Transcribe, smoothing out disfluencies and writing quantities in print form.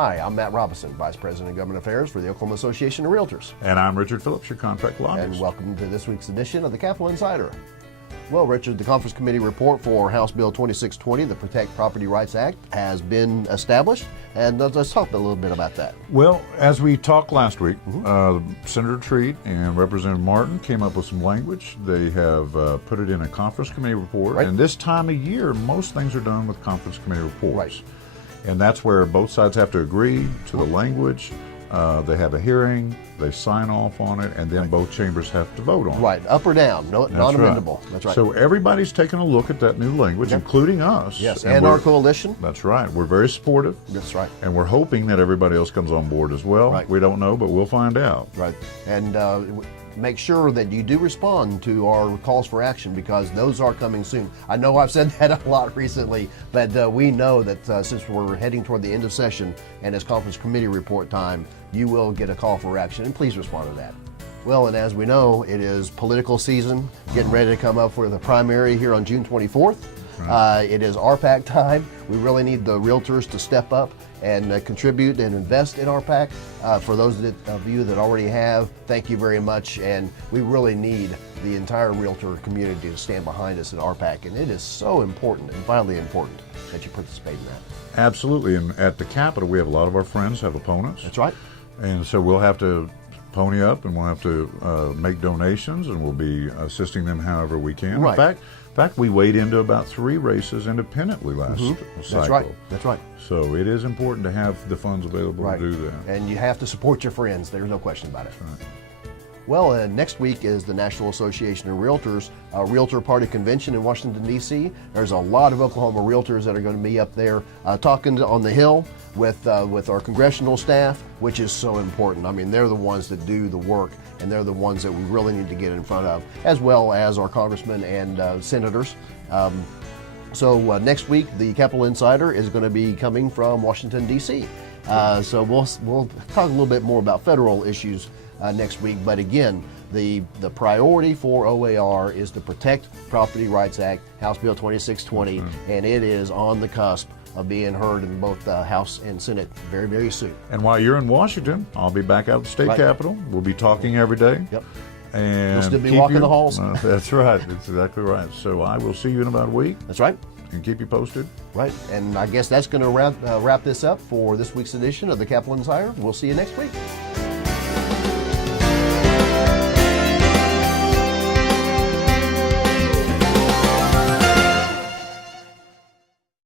Hi, I'm Matt Robison, Vice President of Government Affairs for the Oklahoma Association of Realtors. And I'm Richard Phillips, your contract lobbyist. And welcome to this week's edition of the Capitol Insider. Well, Richard, the Conference Committee report for House Bill 2620, the Protect Property Rights Act, has been established. And let's talk a little bit about that. Well, as we talked last week, Senator Treat and Representative Martin came up with some language. They have put it in a Conference Committee report. Right. And this time of year, most things are done with Conference Committee reports. Right. And that's where both sides have to agree to the language. They have a hearing, they sign off on it, and then both chambers have to vote on it. Right, up or down, non-amendable. Right. That's right. So everybody's taking a look at that new language, including us. Yes, and our coalition. That's right. We're very supportive. That's right. And we're hoping that everybody else comes on board as well. Right. We don't know, but we'll find out. Right. And make sure that you do respond to our calls for action, because those are coming soon. I know I've said that a lot recently, but we know that since we're heading toward the end of session and it's Conference Committee report time, you will get a call for action, and please respond to that. Well, and as we know, it is political season, getting ready to come up for the primary here on June 24th. Right. It is RPAC time. We really need the realtors to step up and contribute and invest in RPAC. For those of you that already have, thank you very much. And we really need the entire realtor community to stand behind us at RPAC. And it is so important and vitally important that you participate in that. Absolutely. And at the Capitol, we have a lot of our friends have opponents. That's right. And so we'll have to pony up, and we'll have to make donations, and we'll be assisting them however we can. Right. In fact, we weighed into about 3 races independently last cycle. That's right. That's right. So it is important to have the funds available to do that. And you have to support your friends. There's no question about it. That's right. Well, next week is the National Association of Realtors Realtor Party Convention in Washington, D.C. There's a lot of Oklahoma realtors that are going to be up there talking on the Hill with our congressional staff, which is so important. I mean, they're the ones that do the work, and they're the ones that we really need to get in front of, as well as our congressmen and senators. So next week, the Capitol Insider is going to be coming from Washington, D.C. So we'll talk a little bit more about federal issues next week. But again, the priority for OAR is the Protect Property Rights Act, House Bill 2620, and it is on the cusp of being heard in both the House and Senate very, very soon. And while you're in Washington, I'll be back out at the state capitol. We'll be talking every day. Yep. And you'll still be walking the halls. That's right. That's exactly right. So I will see you in about a week. That's right. And keep you posted. Right. And I guess that's going to wrap this up for this week's edition of the Capitol Insider. We'll see you next week.